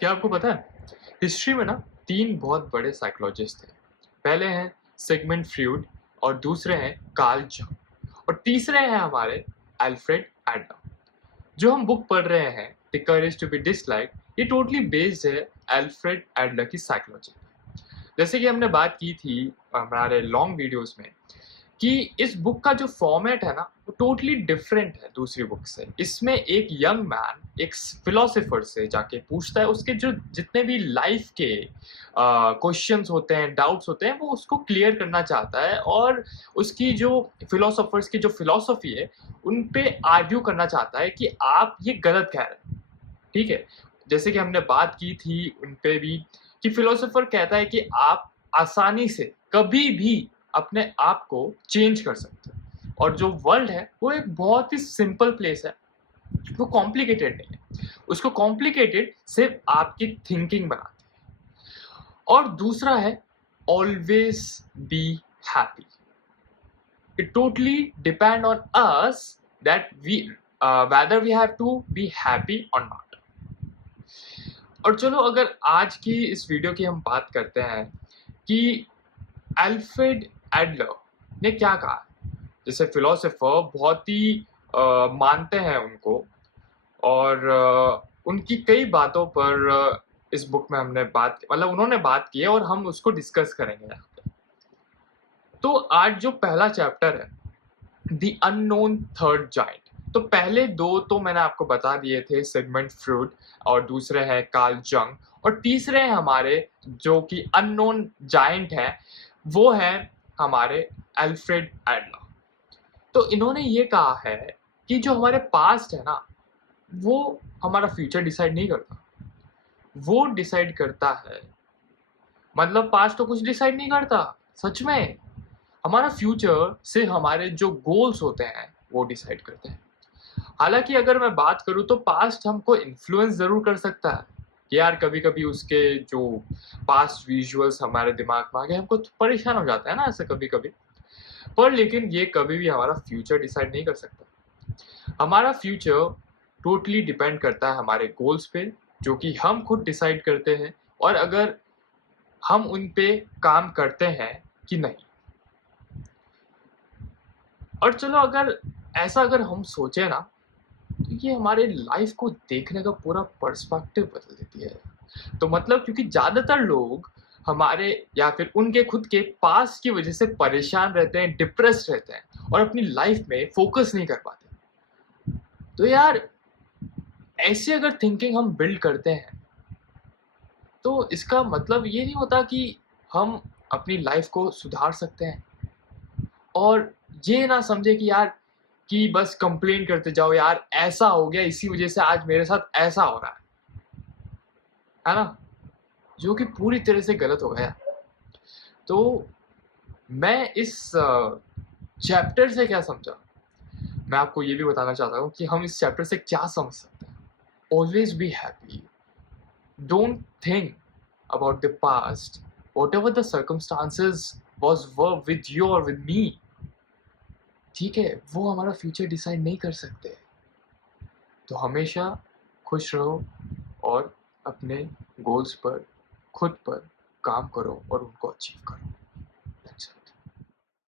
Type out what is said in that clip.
क्या आपको पता है हिस्ट्री में ना 3 बहुत बड़े साइकोलॉजिस्ट थे। पहले हैं सिगमंड फ्रॉइड और दूसरे हैं कार्ल जंग और तीसरे हैं हमारे अल्फ्रेड एडलर। जो हम बुक पढ़ रहे हैं the courage to be disliked, ये टोटली बेस्ड है अल्फ्रेड एडलर की साइकोलॉजी पे। जैसे कि हमने बात की थी हमारे लॉन्ग वीडियोस में कि इस बुक का जो फॉर्मेट है ना वो टोटली डिफरेंट है दूसरी बुक से। इसमें एक यंग मैन एक फिलोसोफर से जाके पूछता है उसके जो जितने भी लाइफ के क्वेश्चंस होते हैं, डाउट्स होते हैं, वो उसको क्लियर करना चाहता है और उसकी जो फिलोसोफर्स की जो फिलॉसफी है उन पे आर्ग्यू करना चाहता है कि आप ये गलत कह रहे हैं। ठीक है, जैसे कि हमने बात की थी उन पे भी कि फिलोसोफर कहता है कि आप आसानी से कभी भी अपने आप को चेंज कर सकते हैं और जो वर्ल्ड है वो एक बहुत ही सिंपल प्लेस है, वो कॉम्प्लिकेटेड नहीं है। उसको कॉम्प्लिकेटेड सिर्फ आपकी थिंकिंग बनाती है। और दूसरा है always be happy. It totally depend on us that we whether we have to be happy or not। और चलो अगर आज की इस वीडियो की हम बात करते हैं कि अल्फ्रेड एडलर ने क्या कहा। जैसे फिलोसोफर बहुत ही मानते हैं उनको और उनकी कई बातों पर इस बुक में हमने बात मतलब उन्होंने बात की है और हम उसको डिस्कस करेंगे यहाँ पे। तो आज जो पहला चैप्टर है द अननोन थर्ड जाइंट, तो पहले दो तो मैंने आपको बता दिए थे, सिगमंड फ्रॉइड और दूसरे हैं कार्ल जंग और तीसरे हैं हमारे जो कि अननोन जाइंट है वो है हमारे अल्फ्रेड एडलर। तो इन्होंने ये कहा है कि जो हमारे पास्ट है ना वो हमारा फ्यूचर डिसाइड नहीं करता, वो डिसाइड करता है। मतलब पास्ट तो कुछ डिसाइड नहीं करता, सच में। हमारा फ्यूचर से हमारे जो गोल्स होते हैं वो डिसाइड करते हैं। हालांकि अगर मैं बात करूँ तो पास्ट हमको इन्फ्लुएंस ज़रूर कर सकता है कि यार कभी-कभी उसके जो पास्ट विजुअल्स हमारे दिमाग में आ गए, हमको तो परेशान हो जाता है ना ऐसे कभी-कभी। पर लेकिन ये कभी भी हमारा फ्यूचर डिसाइड नहीं कर सकता। हमारा फ्यूचर टोटली डिपेंड करता है हमारे गोल्स पे, जो कि हम खुद डिसाइड करते हैं और अगर हम उन पे काम करते हैं कि नहीं। और चलो अगर ऐसा अगर हम सोचे ना तो ये हमारे लाइफ को देखने का पूरा पर्सपेक्टिव बदल देती है। तो मतलब क्योंकि ज़्यादातर लोग हमारे या फिर उनके खुद के पास की वजह से परेशान रहते हैं, डिप्रेस्ड रहते हैं और अपनी लाइफ में फोकस नहीं कर पाते। तो यार ऐसे अगर थिंकिंग हम बिल्ड करते हैं तो इसका मतलब ये नहीं होता कि हम अपनी लाइफ को सुधार सकते हैं। और ये ना समझे कि यार कि बस कंप्लेन करते जाओ, यार ऐसा हो गया इसी वजह से आज मेरे साथ ऐसा हो रहा है ना? जो कि पूरी तरह से गलत हो गया। तो मैं इस चैप्टर से क्या समझा, मैं आपको ये भी बताना चाहता हूँ कि हम इस चैप्टर से क्या समझ सकते हैं। Always be happy, don't think about the past, whatever the circumstances was were with you और विद मी। ठीक है, वो हमारा फ्यूचर डिसाइड नहीं कर सकते। तो हमेशा खुश रहो और अपने गोल्स पर खुद पर काम करो और उनको अचीव करो।